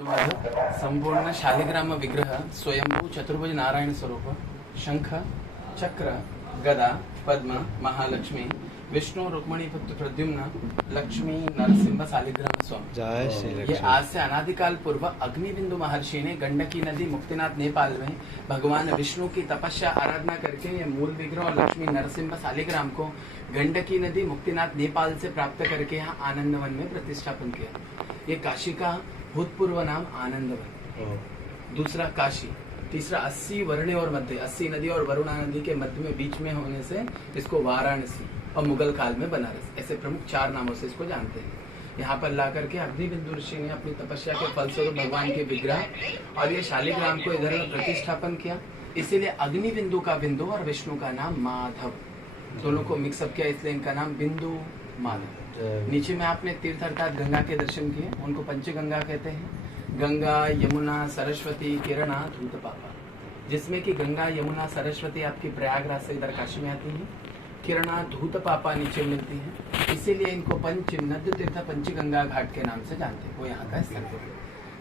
संपूर्ण शालिग्राम विग्रह स्वयंभू चतुर्भुज नारायण स्वरूप शंख चक्र गदा पद्म महालक्ष्मी विष्णु रुक्मणी पुत्र प्रद्युम्न लक्ष्मी नरसिंह शालिग्राम स्वामी। जय श्री ये आज से अनादिकाल पूर्व अग्निबिंदु महर्षि ने गंडकी नदी मुक्तिनाथ नेपाल में भगवान विष्णु की तपस्या आराधना करके ये मूल विग्रह और लक्ष्मी नरसिंह शालिग्राम को गंडकी नदी मुक्तिनाथ नेपाल से प्राप्त करके यहाँ आनंदवन में प्रतिष्ठापन किया। ये काशी का भूतपूर्व नाम आनंदवन, दूसरा काशी, तीसरा 80 वरणे और मध्य, 80 नदी और वरुणा नदी के मध्य में बीच में होने से इसको वाराणसी और मुगल काल में बनारस, ऐसे प्रमुख 4 नामों से इसको जानते हैं। यहाँ पर ला करके अग्निबिंदु ऋषि ने अपनी तपस्या के फलस्वरूप भगवान के विग्रह और ये शालिग्राम को इधर प्रतिष्ठापन किया। इसीलिए अग्निबिंदु का बिंदु और विष्णु का नाम माधव, दोनों को मिक्सअप किया, इसलिए इनका नाम बिंदु माधव। नीचे में आपने तीर्थ अर्थात गंगा के दर्शन किए, उनको पंचगंगा कहते हैं। गंगा यमुना सरस्वती किरणा धूतपापा, जिसमें कि गंगा यमुना सरस्वती आपकी प्रयागराज से इधर काशी में आती है, किरणा धूतपापा नीचे मिलती है, इसीलिए इनको पंच नद तीर्थ पंचगंगा घाट के नाम से जानते हैं। वो यहाँ का स्थल है।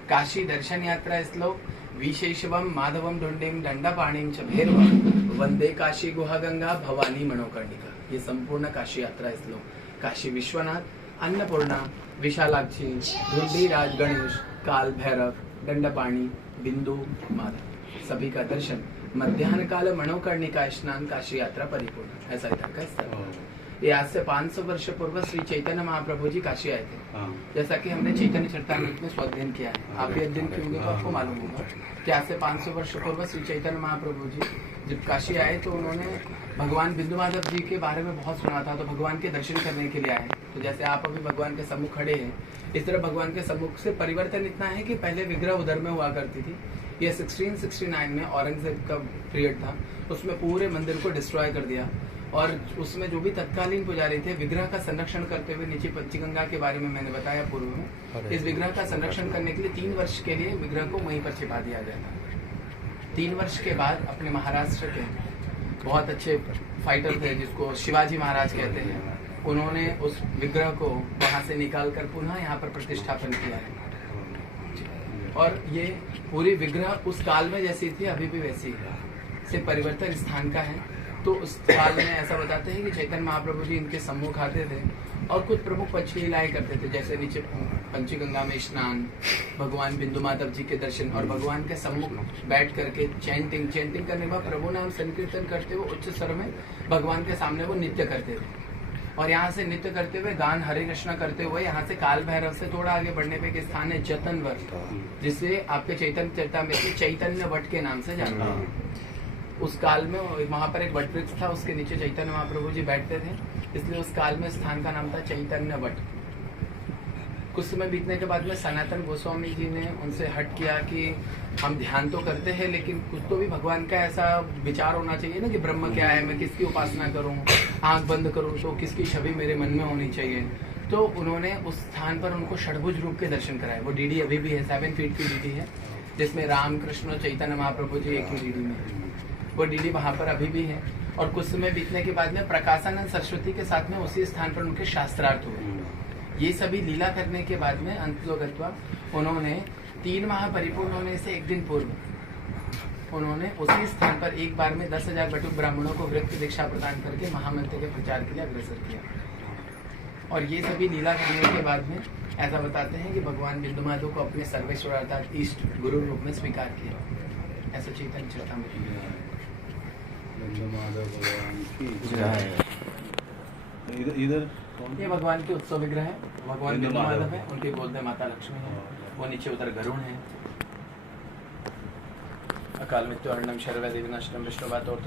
काशी दर्शन यात्रा श्लोक विशेषवम माधवम ढुंडिम दंडपाणिम च भैरवम वंदे काशी गुहा गंगा भवानी मनोकर्णिका। ये संपूर्ण काशी यात्रा श्लोक काशी विश्वनाथ, अन्नपूर्णा, विशालाक्षी, ढुंढीराज गणेश, काल भैरव, दंडपाणी, बिंदु माधव, सभी का दर्शन, मध्याह्न काल मनोकर्णिका स्नान, काशी यात्रा परिपूर्ण, ऐसा इधर का स्थल। ये आज से 500 वर्ष पूर्व श्री चैतन्य महाप्रभु जी काशी आए थे। जैसा कि हमने चैतन्य चरितामृत में स्वाध्ययन किया है, आप ये अध्ययन किए होंगे तो आपको मालूम होगा कि आज से 500 वर्ष पूर्व श्री चैतन्य महाप्रभु जी जब काशी आए तो उन्होंने भगवान बिंदु माधव जी के बारे में बहुत सुना था, तो भगवान के दर्शन करने के लिए आए। तो जैसे आप अभी भगवान के सम्मुख खड़े हैं, इस तरह भगवान के सम्मुख से परिवर्तन इतना है कि पहले विग्रह उधर में हुआ करती थी। ये 1669 में औरंगजेब का पीरियड था, उसमें पूरे मंदिर को डिस्ट्रॉय कर दिया और उसमें जो भी तत्कालीन पुजारी थे विग्रह का संरक्षण करते हुए, नीचे पंचगंगा के बारे में मैंने बताया पूर्व में, इस विग्रह का संरक्षण करने के लिए 3 वर्ष के लिए विग्रह को वहीं पर छिपा दिया गया था। 3 वर्ष के बाद अपने महाराष्ट्र के बहुत अच्छे फाइटर थे जिसको शिवाजी महाराज कहते हैं, उन्होंने उस विग्रह को वहां से निकाल कर पुनः यहाँ पर प्रतिष्ठापन किया है। और ये पूरी विग्रह उस काल में जैसी थी अभी भी वैसी है, सिर्फ परिवर्तन स्थान का है। तो उस काल में ऐसा बताते हैं कि चैतन्य महाप्रभु जी इनके सम्मुख आते थे और कुछ प्रमुख पंच लीलाएं करते थे, जैसे नीचे पंचगंगा में स्नान, भगवान बिंदु माधव जी के दर्शन और भगवान के सम्मुख बैठ करके चैंटिंग करने के बाद प्रभु नाम संकीर्तन करते हुए उच्च स्वर में भगवान के सामने वो नृत्य करते थे। और यहाँ से नृत्य करते हुए गान हरे कृष्णा करते हुए यहाँ से काल भैरव से थोड़ा आगे बढ़ने पे एक स्थान है जतन वट, जिसे आपके चैतन्य चरितामृत चैतन्य वट के नाम से जानते हैं। उस काल में वहां पर एक वट वृक्ष था, उसके नीचे चैतन्य महाप्रभु जी बैठते थे, इसलिए उस काल में स्थान का नाम था चैतन्य वट। कुछ समय बीतने के बाद में सनातन गोस्वामी जी ने उनसे हट किया कि हम ध्यान तो करते हैं लेकिन कुछ तो भी भगवान का ऐसा विचार होना चाहिए ना कि ब्रह्म क्या है, मैं किसकी उपासना करूं, आंख बंद करूं तो किसकी छवि मेरे मन में होनी चाहिए। तो उन्होंने उस स्थान पर उनको षडभुज रूप के दर्शन कराए। वो डीडी अभी भी है, 7 फीट की डीडी है, जिसमें राम कृष्ण चैतन्य महाप्रभु जी एक ही डीडी में है। वो डीडी वहां पर अभी भी है। और कुछ समय बीतने के बाद में प्रकाशानंद सरस्वती के साथ में उसी स्थान पर उनके शास्त्रार्थ हुए। ये सभी लीला करने के बाद में अंतोगत्वा उन्होंने 3 माह परिपूर्ण होने से एक दिन पूर्व उन्होंने उसी स्थान पर एक बार में 10,000 बटुक ब्राह्मणों को वृत्ति दीक्षा प्रदान करके महामंत्र के प्रचार के लिए अग्रसर किया। और ये सभी लीला करने के बाद में ऐसा बताते हैं कि भगवान बिंदु माधव को अपने सर्वेश्वर अर्थात इष्ट गुरु रूप में स्वीकार किया। ऐसा चैतन्य चरितामृत। इधर ये भगवान के उत्सव विग्रह है, भगवान बिंदु माधव है, उनके गोद में माता लक्ष्मी है, वो नीचे उधर गरुण है। अकाल मृत्यु अर्णम शर्व देवी नष्टम विष्णुवात और